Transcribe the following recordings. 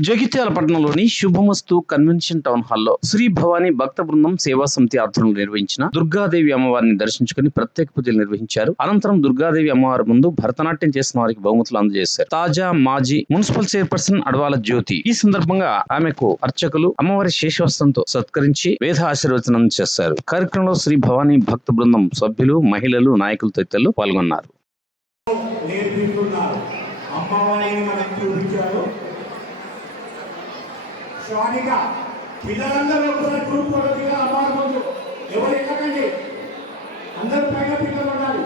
జగిత్యాల పట్టణంలోని శుభమస్తు convention town హాల్లో శ్రీ భవానీ భక్త బృందం సేవా సమితి ఆధ్వర్యంలో నిర్వహించిన దుర్గాదేవి అమ్మవారిని దర్శించుకుని ప్రత్యేక పూజలు నిర్వహించారు. అనంతరం దుర్గాదేవి అమ్మవారి ముందు భరతనాట్యం చేసిన వారికి బహుమతులు అందజేశారు. తాజా మాజీ మున్సిపల్ చైర్పర్సన్ అడవాల జ్యోతి ఈ సందర్భంగా ఆమెకు అర్చకులు అమ్మవారి శేషవస్త్రంతో సత్కరించి వేద ఆశీర్వచనం చేశారు. కార్యక్రమంలో శ్రీ భవానీ భక్త బృందం సభ్యులు మహిళలు నాయకులు తదితరులు పాల్గొన్నారు. అమ్మవారిని మనకు చూపించారు. శ్వానిక పిల్లలందరూ కూడా గ్రూప్ అమ్మవారి ముందు. ఎవరు ఎక్కకండి? అందరూ పైన పిల్లలు ఉండాలి.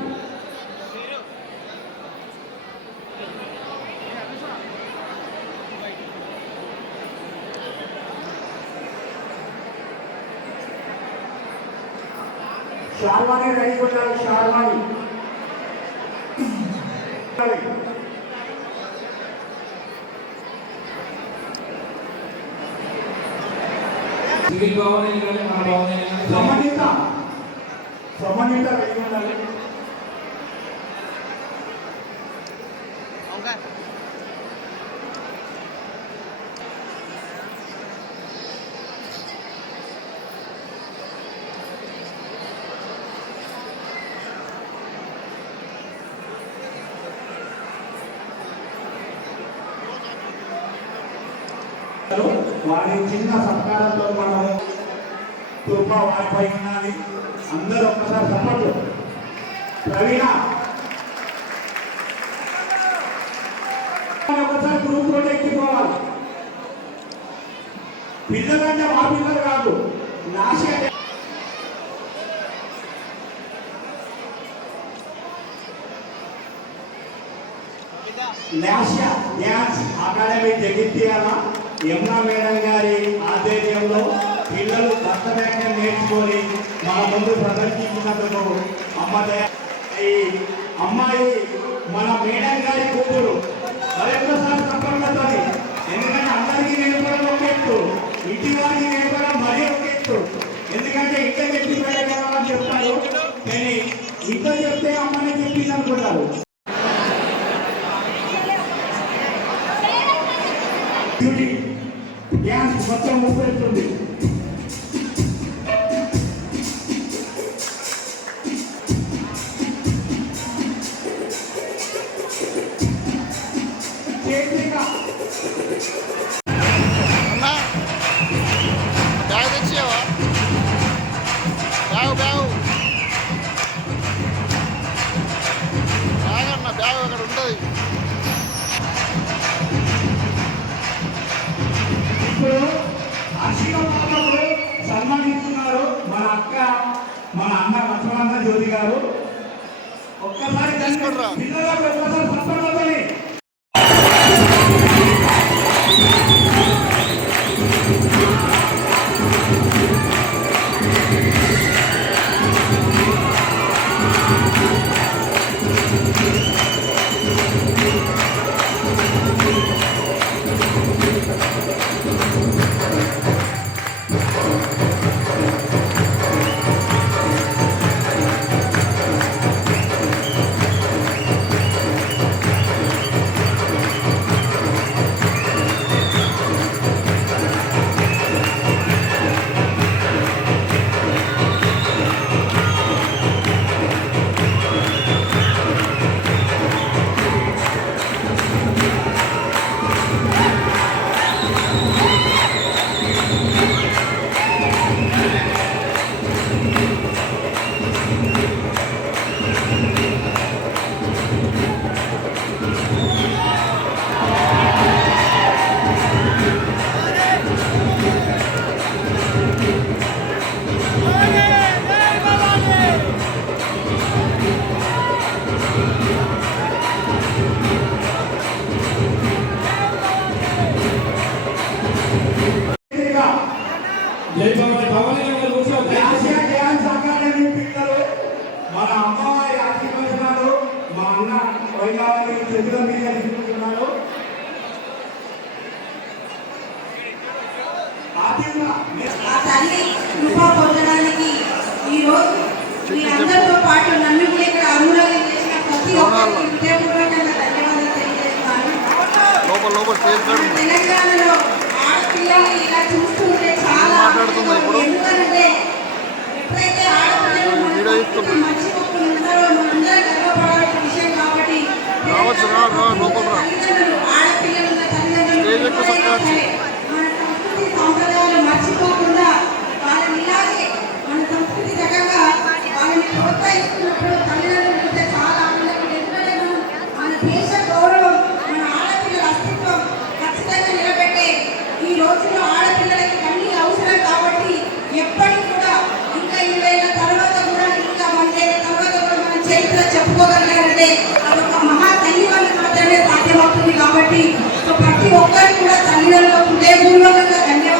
షార్వాణి రెడీ ఉండాలి షార్వాణి. సివిల్ భవన్ కానీ మన భవన్ కానీ సమన్విత సమన్విత రెడీ ఉండాలి వారి చిన్న సత్కారంతో మనం కృప వారిపై ఉన్నది అందరూ ఒక్కసారి సపోర్ట్. ప్రవీణ. ఒకసారి గ్రూప్ రోడ్ ఎక్కిపోవాలి. పిల్లలంటే మా పిల్లలు కాదు. నాశ నాశ dance academy Jagtial Yamuna madam గారి ఆధ్వర్యంలో పిల్లలు భరతనాట్యం నేర్చుకొని మన ముందు ప్రదర్శించినందుకు అమ్మ ఈ అమ్మాయి మన మేడం గారి కూతురు. మరొకసారి తప్పకుండా ఎందుకంటే అందరికీ నేర్పడం ఒక ఎత్తు ఇంటి వారికి నేర్పడం మరీ ఒక ఎత్తు. ఎందుకంటే ఇంట్లో చెప్పి వెళ్ళగలమని చెప్తారు కానీ ఇంట్లో చెప్తే అమ్మని చెప్పింది అనుకుంటారు. బ్యూటీ డ్యాన్స్ మొత్తం ఊపేస్తుంది. బ్యాగ్ తెచ్చావా బ్యాగ్ బ్యాగ్. బ్యాగ్ అన్న బ్యాగ్ అక్కడ ఉంటుంది. సన్మానిస్తున్నారు మన అక్క మన అన్న లక్ష్మణ జ్యోతి గారు. ఒక్కసారి ఒక్కసారి మా అన్న వైగారి చేతుల రాదు లోపల రా స్టేజ్ ఎక్కువ చరిత్రలో చెప్పుకోగలిగారంటే అది ఒక మహా తల్లి వల్ల మాత్రమే సాధ్యమవుతుంది కాబట్టి. సో ప్రతి ఒక్కరు కూడా తల్లిదండ్రులకు హృదయపూర్వకంగా ధన్యవాదాలు.